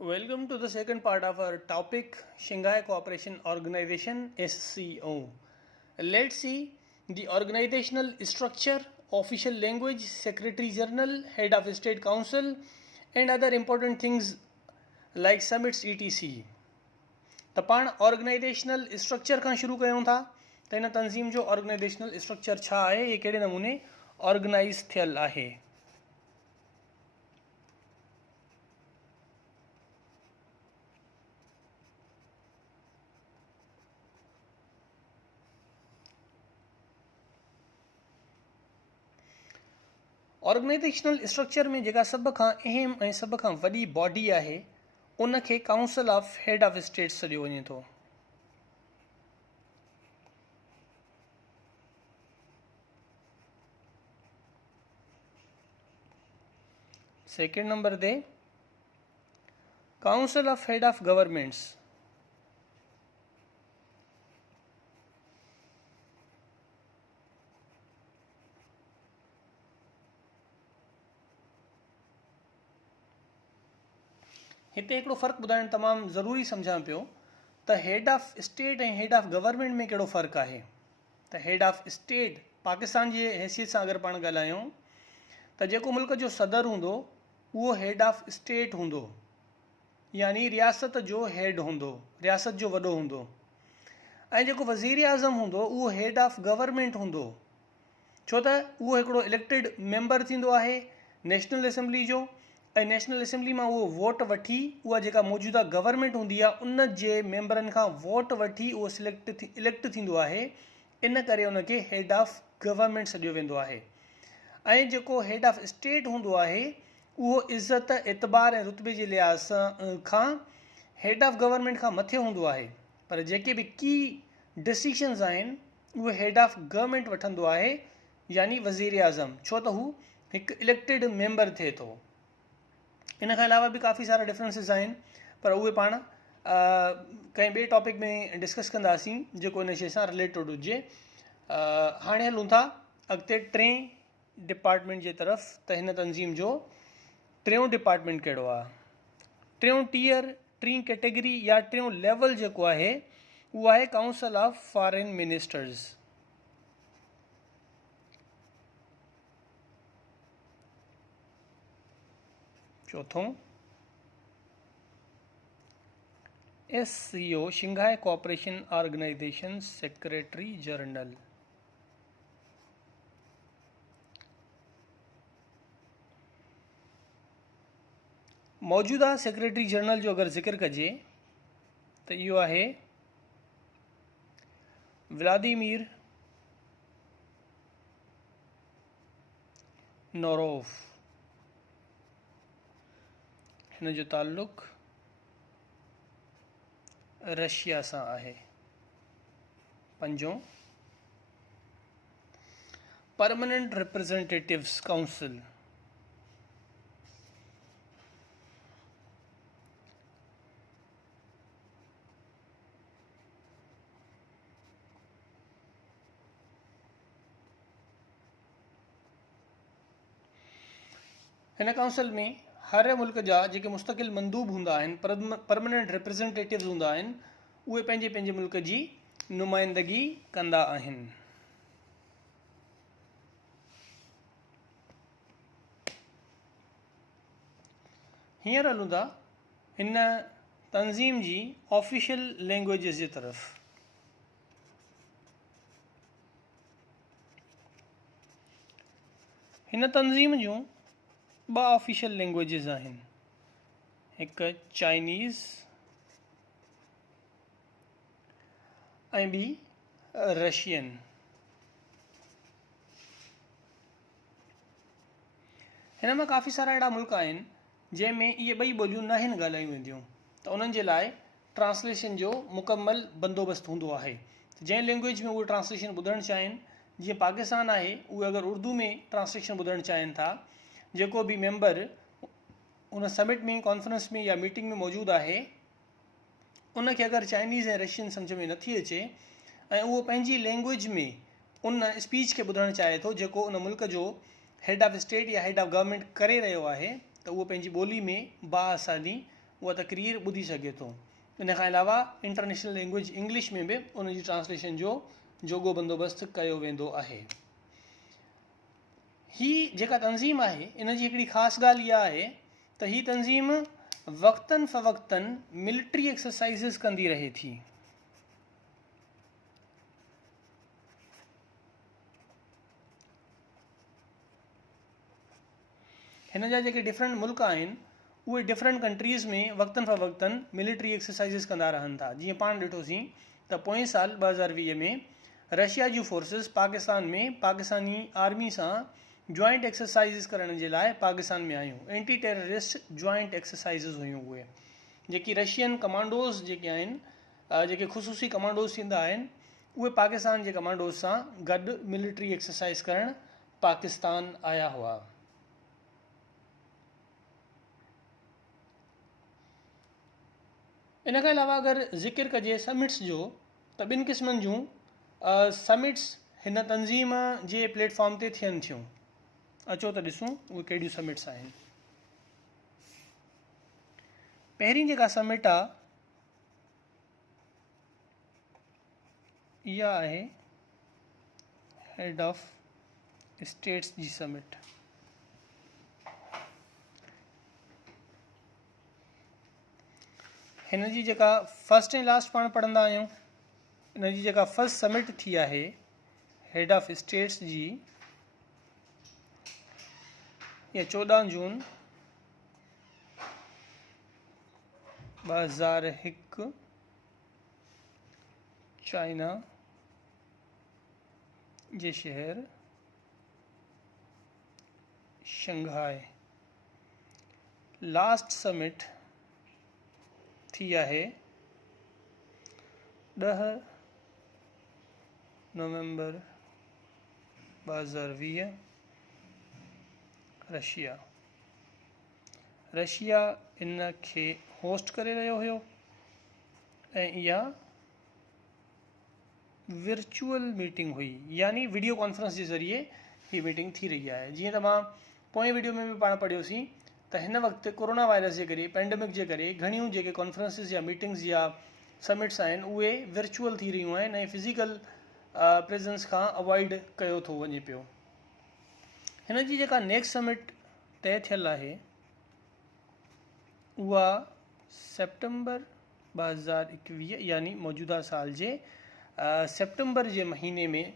Welcome to the second part of our topic Shanghai Cooperation Organization SCO. Let's see the organizational structure, official language, Secretary General, Head of State Council, and other important things like summits etc. त पाण organisational structure खां शुरू कयूं था त हिन तंज़ीम जो organisational structure छा आहे, ये कहिड़े नमूने ऑर्गेनाइज़ थियल आहे। ऑर्गेनाइजेशनल स्ट्रक्चर में जेका सभ खां अहम ऐं सभ खां वॾी बॉडी आहे उनखे council of head of state सॾियो वञे थो। सेकेंड नंबर ते council of head of governments. हिते हिकिड़ो फ़र्क़ु ॿुधाइणु तमामु ज़रूरी सम्झां पियो त हेड ऑफ स्टेट ऐं हेड ऑफ गवर्नमेंट में कहिड़ो फ़र्क़ु आहे। त हेड ऑफ स्टेट पाकिस्तान जी हैसियत सां अगरि पाण ॻाल्हायूं त जेको मुल्क जो सदर हूंदो उहो हेड ऑफ स्टेट हूंदो, यानी रियासत जो हेड हूंदो, रियासत जो वॾो हूंदो। ऐं जेको वज़ीर आज़म हूंदो उहो हेड ऑफ गवर्नमेंट हूंदो, छो त उहो हिकिड़ो इलेक्टेड मेंबर थींदो आहे नेशनल असेंबली जो, ऐं नेशनल असेंबली मां उहो वोट वठी उहा जेका मौजूदा गवर्नमेंट हूंदी आहे उन जे मेंबरनि खां वोट वठी उहो इलेक्ट थींदो आहे। इन करे उनखे हेड ऑफ गवर्नमेंट सॾियो वेंदो आहे। ऐं जेको हेड ऑफ स्टेट हूंदो आहे उहो इज़त एतबार ऐं रुतबे जे लिहाज़ खां हेड ऑफ गवर्नमेंट खां मथे हूंदो आहे, पर जेके बि की डिसीशन्स आहिनि उहे हेड ऑफ गवर्नमेंट वठंदो आहे, यानी वज़ीर आज़म, छो त हू हिकु इलेक्टेड मेंबर थिए थो। इन खां अलावा बि काफ़ी सारा डिफरेंसिस आहिनि, पर उहे पाण कंहिं ॿिए टॉपिक में डिस्कस कंदासीं जेको इन शइ सां रिलेटेड हुजे। हाणे हलूं था अॻिते टें डिपार्टमेंट जे तरफ़ त हिन तंज़ीम जो टियों डिपार्टमेंट कहिड़ो आहे। टियों टीयर, टीं कैटेगरी या टियों लेवल जेको आहे उहो आहे काउंसिल ऑफ फॉरेन मिनिस्टर्स। चौथों SCO Shanghai cooperation organisation secretary general. मौजूदा सेक्रेटरी जनरल जो अगरि ज़िक्र कजे त इहो आहे व्लादिमीर नोरोव। हिन जो ताल्लुक़ रशिया सां आहे। पंजों परमानेंट रिप्रेजेंटेटिव्स काउंसिल। हिन काउंसिल में हर मुल्क जा जेके मुस्तक़िल मंदूब हूंदा आहिनि, परमानेंट रिप्रेजेंटेटिव्स हूंदा आहिनि, उहे पंहिंजे पंहिंजे मुल्क जी नुमाइंदगी कंदा आहिनि। हींअर हलूं था हिन तंज़ीम जी ऑफिशियल लैंग्वेजिस जे तरफ़। हिन तंज़ीम जूं ॿ ऑफिशियल लैंग्वेजिस आहिनि, हिकु चाइनीज़ ऐं ॿी रशियन। हिन मां काफ़ी सारा अहिड़ा मुल्क आहिनि जंहिंमें इहे ॿई ॿोलियूं न आहिनि ॻाल्हायूं वेंदियूं, त उन्हनि जे लाइ ट्रांसलेशन जो मुकमल बंदोबस्तु हूंदो आहे। जंहिं लैंग्वेज में उहे ट्रांसलेशन ॿुधणु चाहिनि, जीअं पाकिस्तान आहे उहे अगरि उर्दू में ट्रांसलेशन ॿुधणु चाहिनि था, जेको बि मेंबर उन समिट में, कॉन्फ्रेंस में या मीटिंग में मौजूदु आहे, उनखे अगरि चाइनीज़ ऐं रशियन सम्झ में नथी अचे ऐं उहो पंहिंजी लैंग्वेज में उन स्पीच खे ॿुधणु चाहे थो जेको उन मुल्क जो हेड ऑफ स्टेट या हेड ऑफ गवर्नमेंट करे रहियो आहे, त उहो पंहिंजी ॿोली में बाआसानी उहा तकरीर ॿुधी सघे थो। इन खां अलावा इंटरनेशनल लैंग्वेज इंग्लिश में बि उन जी ट्रांसलेशन जो जोॻो बंदोबस्तु कयो वेंदो आहे। ही जेका तंज़ीम आहे इन जी हिकिड़ी ख़ासि ॻाल्हि इहा आहे त ही तंज़ीम वक़्तनि फ़वक़्तनि मिलिट्री एक्सरसाइज़िस कंदी रहे थी। हिन जा जेके डिफरेंट मुल्क आहिनि उहे डिफरेंट कंट्रीज़ में वक़्तनि फ़वक़्तनि मिलिट्री एक्सरसाइज़िस कंदा रहनि था। जीअं पाण ॾिठोसीं त पोएं साल 2020 में रशिया जूं फोर्सिस पाकिस्तान में पाकिस्तानी आर्मी सां जॉइंट एक्सरसाइज़िस करण जे लाइ पाकिस्तान में आयूं। एंटी टेररिस्ट जॉइंट एक्सरसाइज़िस हुयूं उहे, जेकी रशियन कमांडोज़ जेके आहिनि, जेके ख़ुसूसी कमांडोज़ थींदा आहिनि, उहे पाकिस्तान जे कमांडोज़ सां गॾु मिलिट्री एक्सरसाइज़ करणु पाकिस्तान आया हुआ। इन खां अलावा अगरि ज़िक्र कजे समिट्स जो त ॿिनि क़िस्मनि जूं समिट्स हिन तंज़ीम जे प्लेटफॉर्म ते थियनि थियूं। अचो त ॾिसूं उहे कहिड़ियूं समिट्स आहिनि। पहिरीं जेका समिट आहे इहा आहे हेड ऑफ स्टेट्स जी समिट। हिन जी जेका फर्स्ट ऐं लास्ट पाण पढ़ंदा आहियूं, हिन जी जेका फर्स्ट समिट थी आहे हेड ऑफ स्टेट्स जी, इहा 14 जून 2001 चाइना जे शहर शंघाई। लास्ट समिट थी आहे 10 नवंबर 2020 रशिया इन खे होस्ट करे रहियो हुयो ऐं इहा वर्चुअल मीटिंग हुई, यानी वीडियो कॉन्फ्रेंस जे ज़रिए ही मीटिंग थी रही आहे। जीअं त मां पोएं वीडियो में बि पाण पढ़ियोसीं त हिन वक़्तु कोरोना वायरस जे करे, पेंडेमिक जे करे घणियूं जेके कॉन्फ्रेंसिस या मीटिंग्स या समिट्स आहिनि उहे वर्चुअल थी रहियूं आहिनि ऐं फिज़िकल प्रेजेंस खां अवॉइड कयो थो वञे पियो। हिन जी जेका नेक्स्ट समिट तय थियल आहे उहा सितंबर 2021 यानी मौजूदा साल जे सितंबर जे महीने में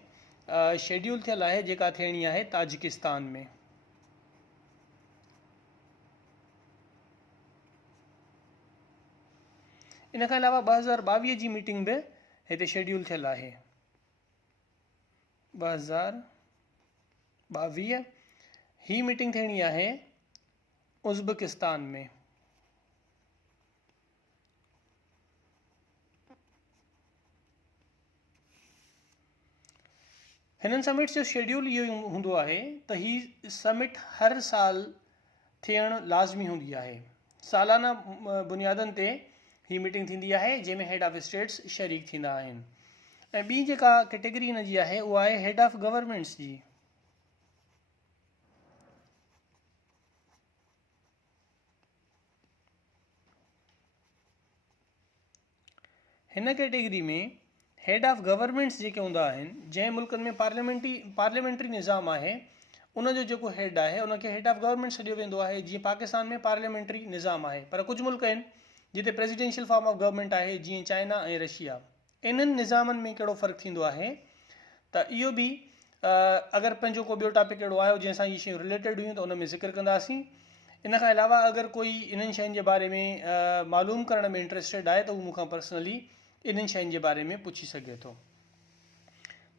शेड्यूल थियल आहे, जेका थियणी आहे ताजिकिस्तान में। इन खां अलावा 2022 जी मीटिंग बि हिते शेड्यूल थियल आहे। 2022 ही मीटिंग थियणी आहे उज़्बेकिस्तान में। हिननि समिट्स जो शेड्यूल इहो हूंदो आहे त ही समिट हर साल थियणु लाज़मी हूंदी आहे। सालाना बुनियादनि ते ही मीटिंग थींदी आहे जंहिंमें हेड ऑफ स्टेट्स शरीक थींदा आहिनि। ऐं ॿी जेका कैटेगरी हिन जी आहे उहा आहे हेड ऑफ गवर्नमेंट्स जी। हिन कैटेगरी में हेड ऑफ गवर्नमेंट्स जेके हूंदा आहिनि, जंहिं मुल्कनि में पार्लियामेंट्री निज़ाम आहे, उनजो जेको हेड आहे उनखे हेड ऑफ गवर्नमेंट सॾियो वेंदो आहे। जीअं पाकिस्तान में पार्लियामेंट्री निज़ाम आहे, पर कुझु मुल्क आहिनि जिते प्रेसिडेंशियल फॉर्म ऑफ गवर्नमेंट आहे, जीअं चाइना ऐं रशिया। इन्हनि निज़ामनि में कहिड़ो फ़र्क़ु थींदो आहे त इहो बि अगरि पंहिंजो को ॿियो टॉपिक अहिड़ो आहे जंहिंसां इहे शयूं रिलेटेड हुयूं त उन में ज़िक्र कंदासीं। इन खां अलावा अगरि कोई इन्हनि शयुनि जे बारे में मालूम करण में इंट्रस्टेड आहे त उहो मूंखां पर्सनली इन्हनि शयुनि जे बारे में पुछी सघे थो।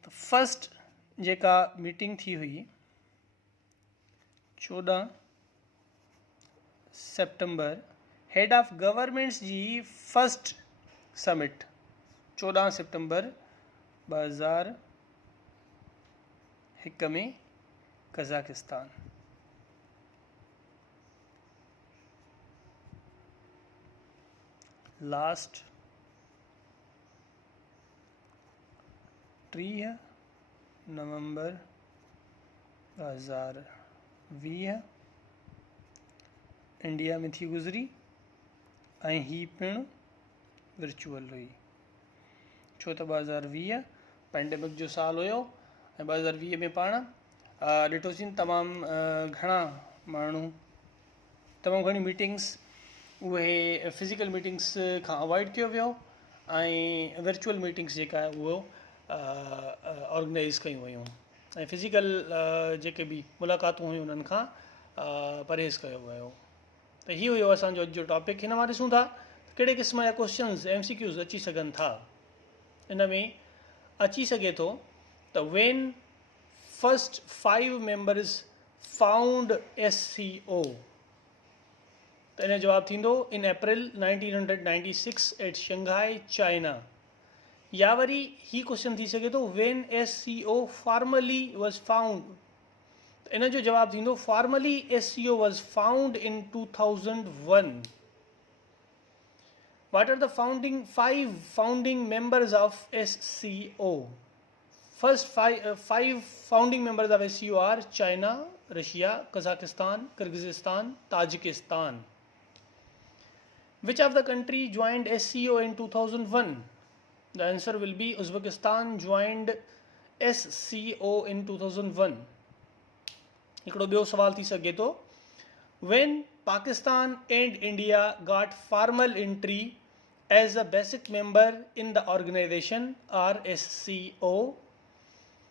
त फर्स्ट जेका मीटिंग थी हुई 14 सितंबर, हेड ऑफ गवर्नमेंट्स जी फर्स्ट समिट 14 सितंबर 2001 में कज़ाकिस्तान। लास्ट 30 नवंबर 2020 इंडिया में थी गुज़री ऐं ही पिणु विर्चुअल हुई, छो त 2020 पेंडेमिक जो साल हुयो ऐं 2020 में पाण ॾिठोसीं तमामु घणा माण्हू, तमामु घणी मीटिंग्स उहे फिज़िकल मीटिंग्स खां अवॉइड कयो वियो ऐं वर्चुअल मीटिंग्स जेका आहे उहो ऑर्गेनाइज़ कयूं वयूं ऐं फिज़िकल जेके बि मुलाक़ातूं हुयूं उन्हनि खां परहेज़ कयो वियो। त इहो हुयो असांजो अॼु जो टॉपिक। हिन मां ॾिसूं था कहिड़े क़िस्म जा क्वेश्चन्स MCQs अची सघनि था। इन में अची सघे थो त when first 5 members found SCO, त इन जो जवाबु थींदो इन अप्रैल 1996 एट शंघाई चाइना। या वरी ही क्वेश्चन थी सघे थो when SCO formally was found, त इन जो जवाबु थींदो formally SCO was found in 2001। What are the 5 founding members of SCO? First 5 founding members of SCO are China, Russia, Kazakhstan, Kyrgyzstan, Tajikistan. Which of the country joined SCO in 2001? The answer will be Uzbekistan joined SCO in 2001. हिकिड़ो ॿियो सवाल थी सघे थो when Pakistan and India got formal entry as a basic member in the organization or SCO.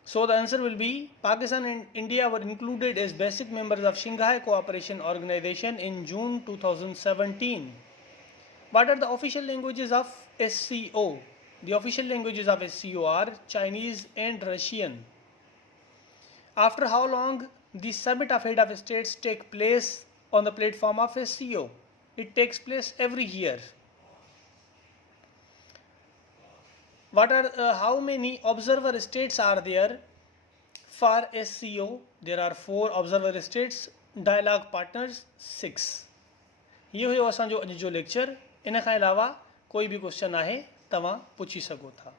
So the answer will be Pakistan and India were included as basic members of Shanghai Cooperation Organization in June 2017. What are the official languages of SCO? The official languages of SCO are Chinese and Russian. After how long the summit of head of states take place on the platform of SCO? It takes place every year. What are how many observer states are there for SCO? There are 4 observer states, dialogue partners 6. ये हुयो असांजो अॼु जो लेक्चर। इन खां अलावा कोई बि क्वेश्चन आहे तव्हां पुछी सघो था।